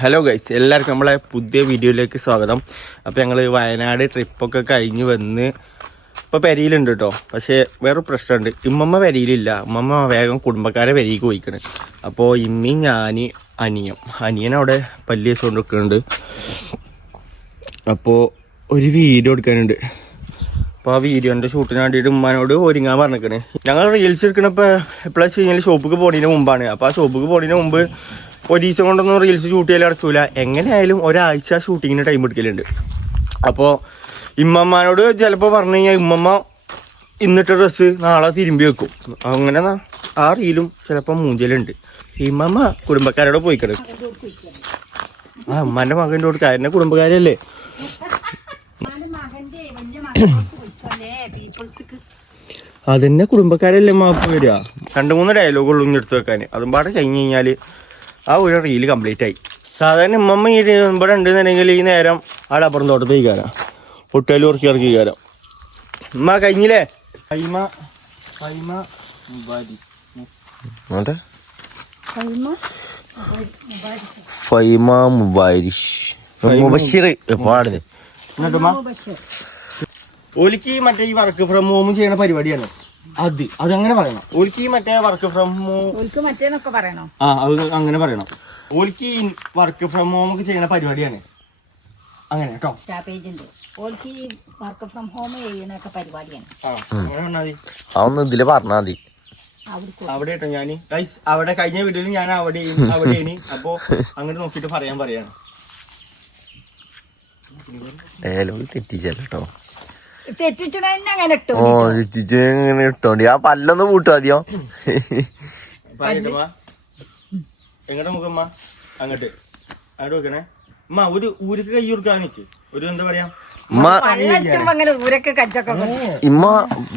Hello guys, എല്ലാവർക്കും നമ്മളെ പുതിയ വീഡിയോയിലേക്ക് സ്വാഗതം. അപ്പോൾ ഞങ്ങൾ വയനാട് ട്രിപ്പൊക്കെ കഴിഞ്ഞ് വന്ന് ഇപ്പോൾ പെരിയിലുണ്ട് കേട്ടോ. പക്ഷേ വേറെ പ്രശ്നമുണ്ട്, ഇമ്മമ്മ പെരിയിലില്ല. ഇമ്മമ്മ വേഗം കുടുംബക്കാരെ പെരിയിലേക്ക് പോയിക്കണ്. അപ്പോൾ ഇമ്മയും ഞാൻ അനിയനവിടെ പല്ലി വെച്ചുകൊണ്ട് നിൽക്കുന്നുണ്ട്. അപ്പോൾ ഒരു വീഡിയോ എടുക്കാനുണ്ട്. അപ്പോൾ ആ വീഡിയോൻ്റെ ഷൂട്ടിന് വേണ്ടിയിട്ട് ഉമ്മാനോട് ഒരുങ്ങാൻ പറഞ്ഞിരിക്കണേ. ഞങ്ങൾ റീൽസ് എടുക്കണപ്പോൾ എപ്പോഴാണ് വെച്ച് കഴിഞ്ഞാൽ ഷോപ്പിക്ക് പോണതിന് മുമ്പാണ്. അപ്പോൾ ആ ഷോപ്പിക്ക് പോണതിന് മുമ്പ് ഒരു ദിവസം കൊണ്ടൊന്നും റീൽസ് ഷൂട്ട് ചെയ്യാൻ അടച്ചില്ല. എങ്ങനെയായാലും ഒരാഴ്ച ഷൂട്ടിങ്ങിന് ടൈം എടുക്കലുണ്ട്. അപ്പോൾ ഇമ്മമ്മനോട് ചിലപ്പോൾ പറഞ്ഞു കഴിഞ്ഞാൽ ഇമ്മമ്മ ഇന്നിട്ട ഡ്രസ്സ് നാളെ തിരുമ്പി വെക്കും. അങ്ങനെ ആ റീലും ചിലപ്പോൾ മൂഞ്ചലുണ്ട്. ഇമ്മമ്മ കുടുംബക്കാരോട് പോയിക്കണ്. ആ ഉമ്മാൻ്റെ മകൻ്റെ കൊടുക്കുക, എന്നെ കുടുംബക്കാരല്ലേ. അതെന്നെ കുടുംബക്കാരല്ലേ മാപ്പ് വരിക. 2-3 ഡയലോഗുള്ളൂ ഇനി എടുത്ത് വെക്കാൻ. അതും പാടെ കഴിഞ്ഞ് കഴിഞ്ഞാൽ ആ ഒരു റീല് കംപ്ലീറ്റ് ആയി. സാധാരണ ഉമ്മമ്മ ഈ ഇവിടെ ഉണ്ടെന്നുണ്ടെങ്കിൽ ഈ നേരം ആ ഡബറും തോട്ടത്തിൽ കയറാം, പൊട്ടേലും ഉറക്കി ഇറക്കി കയറാം. ഉമ്മ കഴിഞ്ഞില്ലേ? ഓലിക്ക് മറ്റേ ഈ വർക്ക് ഫ്രം ഹോം ചെയ്യണ പരിപാടിയാണ്. അതങ്ങനെ പറയണം. ഓലിക്ക് മറ്റേ വർക്ക് ഫ്രം ഹോം അത് അങ്ങനെ പറയണം. ഓലിക്ക് വർക്ക് ഫ്രം ഹോം ഒക്കെ ചെയ്യണ പരിപാടിയാണ്. അങ്ങനെ കേട്ടോ. അതൊന്നും ഇതില് പറഞ്ഞാ മതി. അവിടെ കേട്ടോ ഞാൻ അവിടെ കഴിഞ്ഞ വീഡിയോയിൽ ഞാൻ അവിടെയാണ്. അപ്പൊ അങ്ങോട്ട് നോക്കിട്ട് പറയാണ്. തെറ്റിച്ചല്ലോ ഇട്ടോണ്ടി. ആ പല്ലൊന്ന് പൂട്ടു ആദ്യം. എങ്ങടെ മുഖമ്മ അങ്ങോട്ട് വെക്കണേ. ഉമ്മ ഒരു ഊരിക്ക് കൈ കൊടുക്കാൻ നിക്ക്. ഒരു എന്താ പറയാ, ഇമ്മ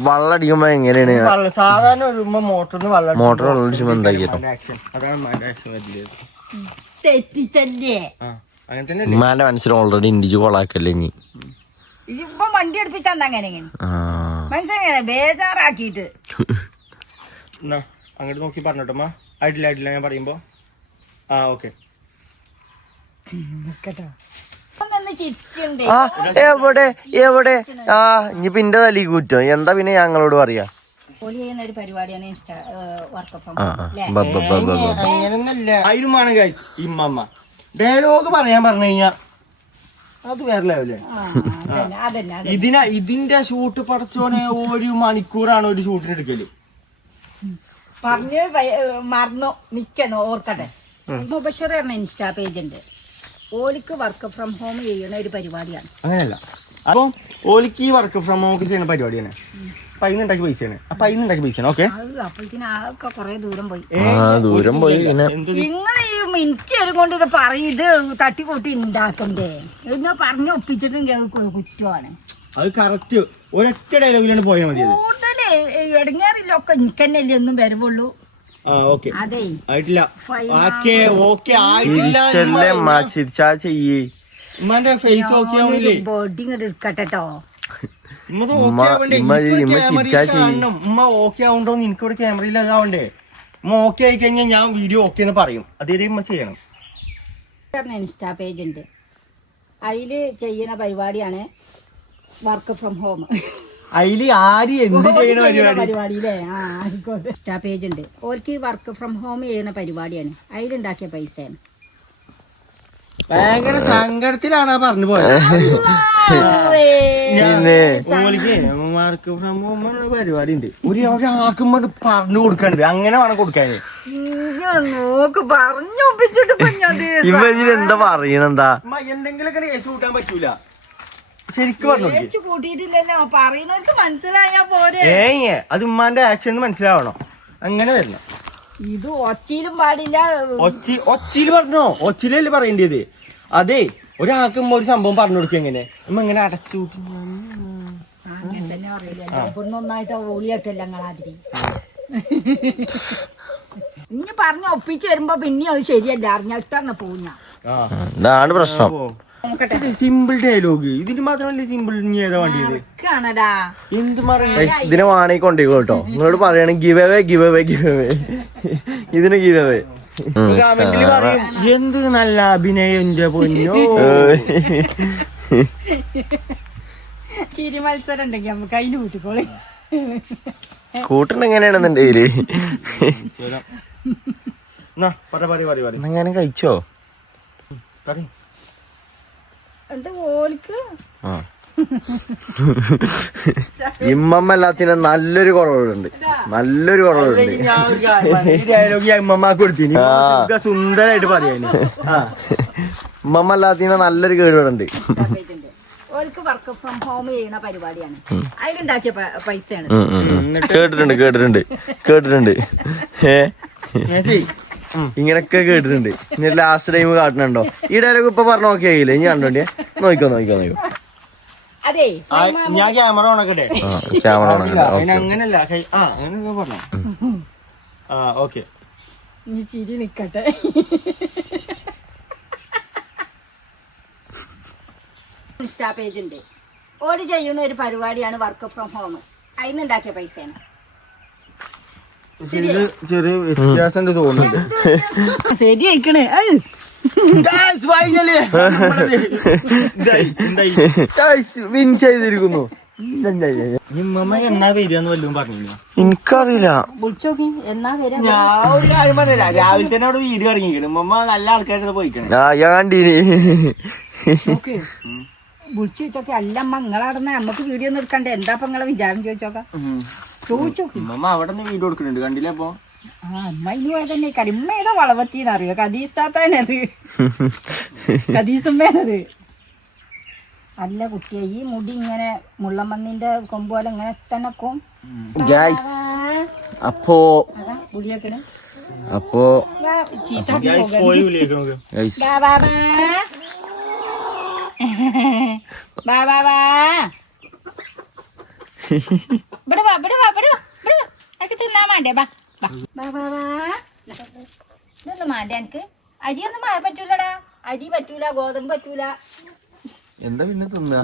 വെള്ളം അടിക്കുമ്പോ എങ്ങനെയാണ് സാധാരണ ഒരു ഉമ്മ മോട്ടറിന് മോട്ടർ വെള്ളം അടിച്ചുമ്പോ എന്താക്കിയോ. ഉമ്മാന്റെ മനസ്സിൽ ഓൾറെഡി ഇൻഡിജ് കൊളാക്കല്ലേ നീ. ഇപ്പൊ വണ്ടി എടുപ്പിച്ചങ്ങനെ മനസ്സിലാങ്ങനെ ബേജാറാക്കിട്ട് അങ്ങോട്ട് നോക്കി പറഞ്ഞോട്ടമ്മ. ആയിട്ടില്ല ഞാൻ പറയുമ്പോ. ഓക്കെ. എവിടെ ഇനിയിപ്പോ ഇന്റെ തലി കൂറ്റോ എന്താ പിന്നെ ഞങ്ങളോട് പറയാ. അതിനുമാണ് ഗൈസ് ഇമ്മമ്മ ഡയലോഗ് പറയാൻ പറഞ്ഞു കഴിഞ്ഞാ അത് വേറെ ലെവലേ. ഇതിന്റെ ഷൂട്ട് പടച്ചോനെ 1 മണിക്കൂറാണ് ഒരു ഷൂട്ടിന് എടുക്കല്. പറഞ്ഞു മറന്നോ നിക്കണോ ഓർക്കട്ടെ. മുബഷീർ പറഞ്ഞ ഇൻസ്റ്റാ പേജ് ഉണ്ട്. ഓലിക്ക് വർക്ക് ഫ്രം ഹോം ചെയ്യുന്ന ഒരു പരിപാടിയാണ്. അങ്ങനെയല്ല, അപ്പൊ ഓലിക്ക് ഈ വർക്ക് ഫ്രം ഹോം ചെയ്യുന്ന പരിപാടിയാണ്. പൈന്നുണ്ടാക്കിയ പൈസയാണ്. ഓക്കെ. അപ്പോഴത്തേക്ക് കൊറേ ദൂരം പോയി. നിങ്ങൾ ഈ മിനിറ്റ് കൊണ്ട് ഇത് പറയും, ഇത് തട്ടിക്കൂട്ടി ഉണ്ടാക്കണ്ടേ എന്നാ പറഞ്ഞു ഒപ്പിച്ചിട്ടും കുറ്റമാണ്. അത് കറക്റ്റ് ഒരൊറ്റ ഡയലോഗിലാണ് പോയാൽ മതി. കൂടുതൽ ഇടങ്ങാറില്ല, ഒക്കെ എനിക്കന്നല്ലേ ഒന്നും വരുവുള്ളൂ. അതെ ആയിട്ടില്ല. ബോഡി ഇങ്ങോട്ട് എടുക്കട്ടോ. ഉമ്മ ഓക്കെ ആവുണ്ടോന്ന് എനിക്കിവിടെ ക്യാമറയിൽ അതാവണ്ടേ. ഉമ്മ ഓക്കെ ആയി കഴിഞ്ഞാൽ ഞാൻ വീഡിയോ ഓക്കെ എന്ന് പറയും. അതേ ഉമ്മ ചെയ്യണം. ഇൻസ്റ്റാ പേജ് ഉണ്ട്, അതില് ചെയ്യുന്ന പരിപാടിയാണ് വർക്ക് ഫ്രം ഹോം. അതില് ആര് എന്ത് ചെയ്യുന്ന പരിപാടിയില്ലേ? ആയിക്കോട്ടെ. ഇൻസ്റ്റാ പേജ് ഉണ്ട്, ഓർക്ക് വർക്ക് ഫ്രം ഹോം ചെയ്യുന്ന പരിപാടിയാണ്. അതിലുണ്ടാക്കിയ പൈസയാണ്. ഭയങ്കര സങ്കടത്തിലാണ് പറഞ്ഞു പോയത്. വർക്ക് ഫ്രം ഹോം പരിപാടി ഉണ്ട്. ഒരാൾക്കും പറഞ്ഞു കൊടുക്കണ്ടത്, അങ്ങനെ വേണം കൊടുക്കാൻ. നോക്ക് പറഞ്ഞൊപ്പിച്ചിട്ട് എന്താ പറയണെന്താ എന്തെങ്കിലുമൊക്കെ കേസ് കൂട്ടാൻ പറ്റൂല. ശരിക്കും പറഞ്ഞു കൂട്ടിയിട്ടില്ലല്ലോ, പറയുന്നവർക്ക് മനസ്സിലായാ പോരെ. അത് ഉമ്മാന്റെ ആക്ഷൻ മനസ്സിലാവണം. അങ്ങനെ വരണം. ഇത് ഒച്ചയിലും പാടില്ല. ഒച്ചയിൽ പറഞ്ഞോ, ഒച്ചയിലല്ലേ പറയേണ്ടത്. അതെ, ഒരാൾക്കും ഒരു സംഭവം പറഞ്ഞു കൊടുക്കുക. എങ്ങനെ ഇങ്ങനെ അടച്ചു അങ്ങനെ തന്നെ പറയില്ല. ഒന്നായിട്ട് ഓളിയാക്കല്ല ഞങ്ങളാതിരി. ഇനി പറഞ്ഞ് ഒപ്പിച്ച് വരുമ്പോ പിന്നെ അത് ശരിയല്ല, അറിഞ്ഞിട്ടാണ് പോകുന്ന. ഇതാണ് പ്രശ്നം. സിമ്പിൾ ഡയലോഗ് ഇതിന് മാത്രമല്ലേ സിമ്പിൾ. ഏതാ വേണ്ടിയത്? ഇതിനെ വാണി കൊണ്ടേക്കോ കേട്ടോ. നിങ്ങളോട് പറയണ ഗിവ് അവേ ഇതിന് ഗിവ് അവേ. കമന്റിൽ പറയും എന്ത് നല്ല അഭിനയം എന്റെ പൊന്നോ. ചിരി മത്സരം ഉണ്ടെങ്കിൽ നമുക്ക് അതിന് കൂട്ടിക്കോളി. കൂട്ടണ എങ്ങനെയാണെന്നുണ്ടെങ്കില് എങ്ങനെ കഴിച്ചോ? എന്താ ഓൽക്ക് ഇമ്മമ്മ എല്ലാത്തിനും നല്ലൊരു കുറവുണ്ട്, നല്ലൊരു കുറവുണ്ട്. സുന്ദരായിട്ട് പറയാന് ഇമ്മമ്മ എല്ലാത്തിനും നല്ലൊരു കേടുണ്ട്. ഓൽക്ക് വർക്ക് ഫ്രം ഹോം ചെയ്യുന്ന പരിപാടിയാണ്, അതിലുണ്ടാക്കിയ പൈസയാണ്. കേട്ടിട്ടുണ്ട് കേട്ടിട്ടുണ്ട് കേട്ടിട്ടുണ്ട്. ഇങ്ങനൊക്കെ കേട്ടിട്ടുണ്ട്. ഇനി ലാസ്റ്റ് ടൈം കാട്ടണുണ്ടോ? ഈ ഡയലോഗ് ഇപ്പൊ പറഞ്ഞു നോക്കിയായില്ലേ? ഇനി കണ്ടോണ്ടിയാ നോക്കിക്കോ നോക്കിക്കോ നോക്കിക്കോ. അതെ ഞാൻ ക്യാമറ ഓണക്കട്ടെ. ക്യാമറ അങ്ങനല്ല അങ്ങനെ പറഞ്ഞു. ഓക്കെ നീ ചിരി നിക്കട്ടെ. ഇൻസ്റ്റാ പേജ് ഉണ്ട്, ഓര് ചെയ്യുന്ന ഒരു പരിപാടിയാണ് വർക്ക് ഫ്രം ഹോം, അതിനുണ്ടാക്കിയ പൈസയാണ്. ചെറിയ വ്യത്യാസം തോന്നുന്നുണ്ട്. ശരി അയക്കണേ. വിൻ ചെയ്തിരിക്കുന്നു. എന്നാ വരികയെന്ന് വല്ലതും പറഞ്ഞു? എനിക്കറിയില്ല. വിളിച്ചോക്കി എന്നാ വരാ. ഞാൻ ഒരു കാര്യം പറഞ്ഞില്ല, രാവിലെ തന്നെ അവിടെ വീഡിയോ ഇറങ്ങിക്കണം. ഉമ്മ നല്ല ആൾക്കാരുടെ പോയിക്കണം. ഞാൻ കണ്ടീനി. വിളിച്ചു ചോദിച്ചോക്കെ. അല്ല അമ്മ നിങ്ങളവിടുന്ന് നമ്മക്ക് വീഡിയോ ഒന്നും എടുക്കണ്ടേ, എന്താ ഇപ്പൊ നിങ്ങളെ വിചാരം ചോദിച്ചോക്കാം. ചോദിച്ചോക്കി. ഉമ്മ അവിടെ നിന്ന് വീഡിയോ എടുക്കുന്നുണ്ട്, കണ്ടില്ലേ? അപ്പൊ അമ്മ ഇനി പോയത് തന്നെ കരിമ്മ ഏതാ വളവത്തിന്ന് അറിയോ? കദീസ് താത്താനത്, കദീസുമ്മേനത്. അല്ല കുട്ടിയെ, ഈ മുടി ഇങ്ങനെ മുള്ളമ്മന്നിന്റെ കൊമ്പ് പോലെ ഇങ്ങനെ തന്നെ അപ്പോ മുടിയൊക്കെ അപ്പോ തിന്നാ വേണ്ടേ? ഇതൊന്നും വേണ്ട എനിക്ക്. അരിയൊന്നും പറ്റൂലടാ, അരി പറ്റൂല, ഗോതമ്പ് പറ്റൂല. എന്താ പിന്നെ തിന്നാ?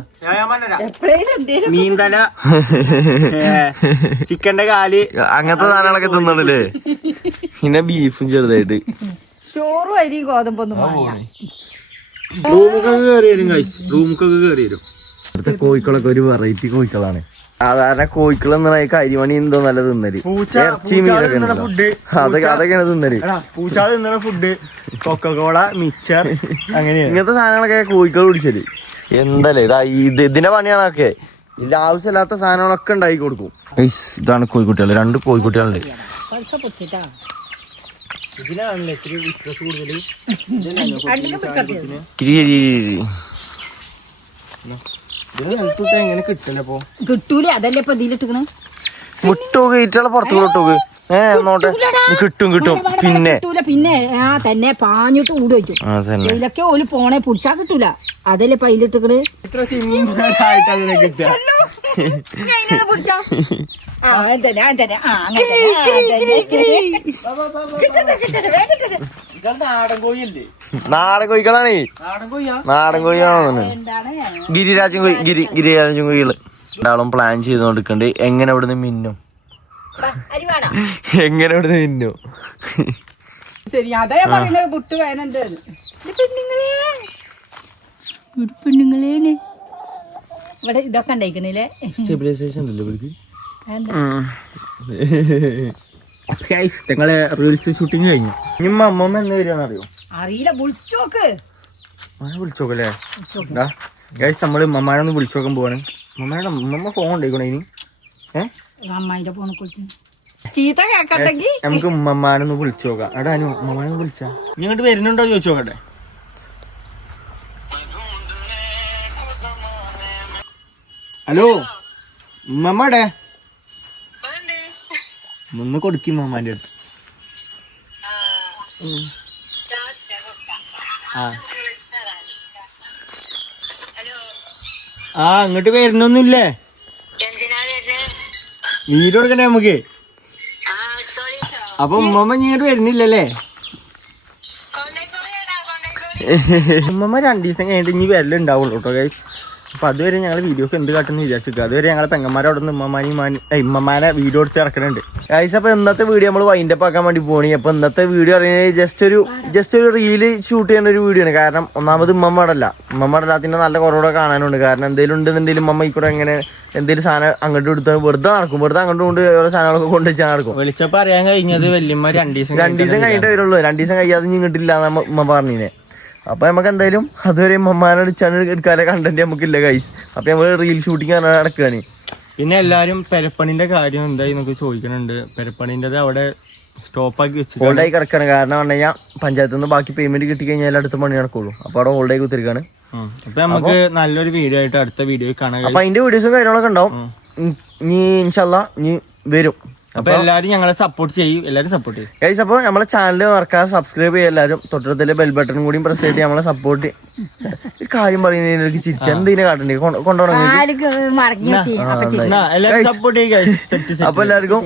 മീൻതല, ചിക്കന്റെ കാല്, അങ്ങനത്തെ സാധനങ്ങളൊക്കെ തിന്നണല്ലേ. പിന്നെ ബീഫും ചെറുതായിട്ട്. ചോറും അരി ഗോതമ്പൊന്നും റൂമൊക്കെ കയറി വരും കഴിച്ചു. റൂമൊക്കെ കയറി വരും. ഇവിടുത്തെ കോഴിക്കളൊക്കെ ഒരു വെറൈറ്റി കോഴിക്കളാണ്. സാധാരണ കോഴിക്കളെന്ന് കാരിമണി എന്തോ നല്ല തിന്നല്, ഇറച്ചി മീനൊക്കെ അതൊക്കെയാണ് തിന്നല്. പൂച്ചാള് തിന്നണ ഫുഡ് കൊക്കക്കോള, മിച്ചർ, അങ്ങനെ ഇങ്ങനത്തെ സാധനങ്ങളൊക്കെ കോഴിക്കൾ പിടിച്ചല്. എന്തായാലും ഇതിന്റെ പണിയാണൊക്കെ. ഇതിന്റെ ആവശ്യമില്ലാത്ത സാധനങ്ങളൊക്കെ ഉണ്ടാക്കി കൊടുക്കും. ഇതാണ് കോഴിക്കുട്ടികൾ, 2 കോഴിക്കുട്ടികളുണ്ട്. ഇതിനാണല്ലേ ഇത്തിരി വിശ്വാസം കൂടുതല്. എങ്ങനെ കിട്ടലപ്പോ? കിട്ടൂല, അതല്ലേ ഇപ്പൊ ഇതിലിട്ടിക്കണ്. മുട്ടോക്ക് ഈറ്റകളെ പുറത്തു വിട്ടോക്ക്. നോട്ടെ കിട്ടും കിട്ടും. പിന്നെ പിന്നെ തന്നെ പാഞ്ഞിട്ട് കൂടി വെക്കും. ഇതിലൊക്കെ ഓല് പോണേ പിടിച്ചാ കിട്ടൂല, അതല്ലേ ഇപ്പൊ അതിലിട്ടിക്കണ്. ഇത്ര സിമ്പിളായിട്ട് അതിനെ കിട്ടുക. നാടൻ കോഴിയല്ലേ? നാടൻ കോഴികളാണേ. നാടൻ കോഴികളാണ്. ഗിരിരാജൻ കോഴി, ഗിരിരാജൻ കോഴികള്. രണ്ടാളും പ്ലാൻ ചെയ്തോണ്ടിരിക്കണ്ട് എങ്ങനെ ഇവിടുന്ന് മിന്നും, എങ്ങനെ ഇവിടുന്ന് മിന്നും. ശരി, അതേ പറയുന്നത്. പുട്ട് വേനുണ്ട് പെണ്ണുങ്ങളേന് ഇവിടെ ഇതൊക്കെ ഉണ്ടായിക്കണില്ലേ? സ്റ്റെബിലൈസേഷൻ ഉണ്ടല്ലോ ഇവർക്ക്. നിങ്ങളെ റീൽസ് ഷൂട്ടിങ് കഴിഞ്ഞു. ഇനി അമ്മമ്മ എന്ന് വരികയെന്നറിയോ? അറിയില്ല, വിളിച്ചോക്ക്. വിളിച്ചോക്കല്ലേ? ഗൈസ് നമ്മള് മമ്മാനൊന്ന് വിളിച്ചോക്കാൻ പോവാണ്. മമ്മ ഫോൺ ഉണ്ടായിക്കണേ ഇനി. അമ്മായിന്റെ ഫോണെ കുറിച്ച് ചീത്ത കേക്കണ്ടെങ്കി നമുക്ക് ഉമ്മമാനൊന്ന് വിളിച്ചു നോക്കാം. എടാ അനു, ഉമ്മമാനൊന്ന് വിളിച്ചാ ഇങ്ങോട്ട് വരുന്നുണ്ടോ ചോദിച്ചു നോക്കട്ടെ. ഹലോ ഉമ്മമ്മടെ ഒന്ന് കൊടുക്കും ഉമ്മമാന്റെ അടുത്ത്. അങ്ങോട്ട് വരുന്നൊന്നുമില്ലേ? വീട് കൊടുക്കണ്ടേ നമുക്ക്? അപ്പൊ ഉമ്മമ്മ ഇങ്ങോട്ട് വരുന്നില്ലല്ലേ? ഉമ്മമ്മ 2 ദിവസം കഴിഞ്ഞിട്ട് ഇനി വരലുണ്ടാവുള്ളൂ കേട്ടോ ഗൈസ്. അപ്പൊ അതുവരെ ഞങ്ങൾ വീഡിയോക്ക് എന്ത് കാട്ടുന്നു വിചാരിച്ചിരിക്കുക. അതുവരെ ഞങ്ങളെ പെങ്ങന്മാരെ അവിടെ നിന്ന് ഇമ്മമാരെ വീഡിയോ എടുത്ത് ഇറക്കണുണ്ട്. ഗൈസ് അപ്പൊ ഇന്നത്തെ വീഡിയോ നമ്മൾ വൈൻഡപ്പ് ആക്കാൻ വേണ്ടി പോണി. അപ്പൊ ഇന്നത്തെ വീഡിയോ പറയുന്നത് ജസ്റ്റ് ഒരു റീല് ഷൂട്ട് ചെയ്യുന്ന ഒരു വീഡിയോ ആണ്. കാരണം ഒന്നാമത് ഉമ്മമ്മടല്ലാത്തിന്റെ നല്ല കുറവുകൂടെ കാണാനുണ്ട്. കാരണം എന്തെങ്കിലും ഉണ്ടെന്നുണ്ടെങ്കിലും ഉമ്മ ഈ കൂടെ എങ്ങനെ എന്തെങ്കിലും സാധനം അങ്ങോട്ട് എടുത്ത് വെറുതെ നടക്കും. വെറുതെ അങ്ങോട്ട് കൊണ്ട് ഓരോ സാധനങ്ങളൊക്കെ കൊണ്ടുവച്ചാൽ നടക്കും. വിളിച്ചപ്പോ അറിയാൻ കഴിഞ്ഞത് വല്യമ്മ 2 ദിവസം കഴിഞ്ഞിട്ടേ വരുള്ളൂ. 2 ദിവസം കഴിയാതെ ഇങ്ങോട്ടില്ല ഉമ്മ പറഞ്ഞിനെ. അപ്പൊ നമുക്ക് എന്തായാലും അതുവരെ ഉമ്മമാനടിച്ചാണ് എടുക്കാതെ കണ്ടന്റ് നമുക്കില്ല ഗൈസ്. അപ്പൊ നമ്മള് റീൽ ഷൂട്ടിങ് നടക്കുകയാണ്. പിന്നെ എല്ലാരും പെരപ്പണിന്റെ കാര്യം എന്തായി എന്നൊക്കെ ചോദിക്കുന്നുണ്ട്. പെരപ്പണിന്റെ അവിടെ സ്റ്റോപ്പാക്കി വെച്ചു ഹോൾഡായി കിടക്കാണ്. കാരണം പറഞ്ഞു കഴിഞ്ഞാൽ പഞ്ചായത്തിൽ നിന്ന് ബാക്കി പേയ്മെന്റ് കിട്ടി കഴിഞ്ഞാൽ അടുത്ത പണി നടക്കുള്ളൂ. അപ്പൊ അവിടെ ഹോൾഡായി കുത്തിരിക്കാണ്. അപ്പൊ നമുക്ക് നല്ലൊരു വീഡിയോ ആയിട്ട് അടുത്ത വീഡിയോ കാണാം. അപ്പൊ അതിന്റെ വീഡിയോസും കാര്യങ്ങളൊക്കെ ഉണ്ടാവും. ഇനി ഇൻഷാല്ലാ ഇനി വരും. അപ്പൊ എല്ലാരും ഞങ്ങളെ സപ്പോർട്ട് ചെയ്യും. എല്ലാരും സപ്പോർട്ട് ചെയ്യും ഗൈസ്. അപ്പൊ നമ്മളെ ചാനൽ മറക്കാതെ സബ്സ്ക്രൈബ് ചെയ്യുക എല്ലാവരും. തൊട്ടടുത്തിലെ ബെൽ ബട്ടൺ കൂടി പ്രസ് ചെയ്ത് നമ്മളെ സപ്പോർട്ട്. ഒരു കാര്യം പറയുന്നതിന് ചിരിച്ച എന്തിനെ കാട്ടണ്ടേ കൊണ്ടുപോകണം. മടങ്ങി എല്ലാരും സപ്പോർട്ട് ചെയ്യും. അപ്പൊ എല്ലാവർക്കും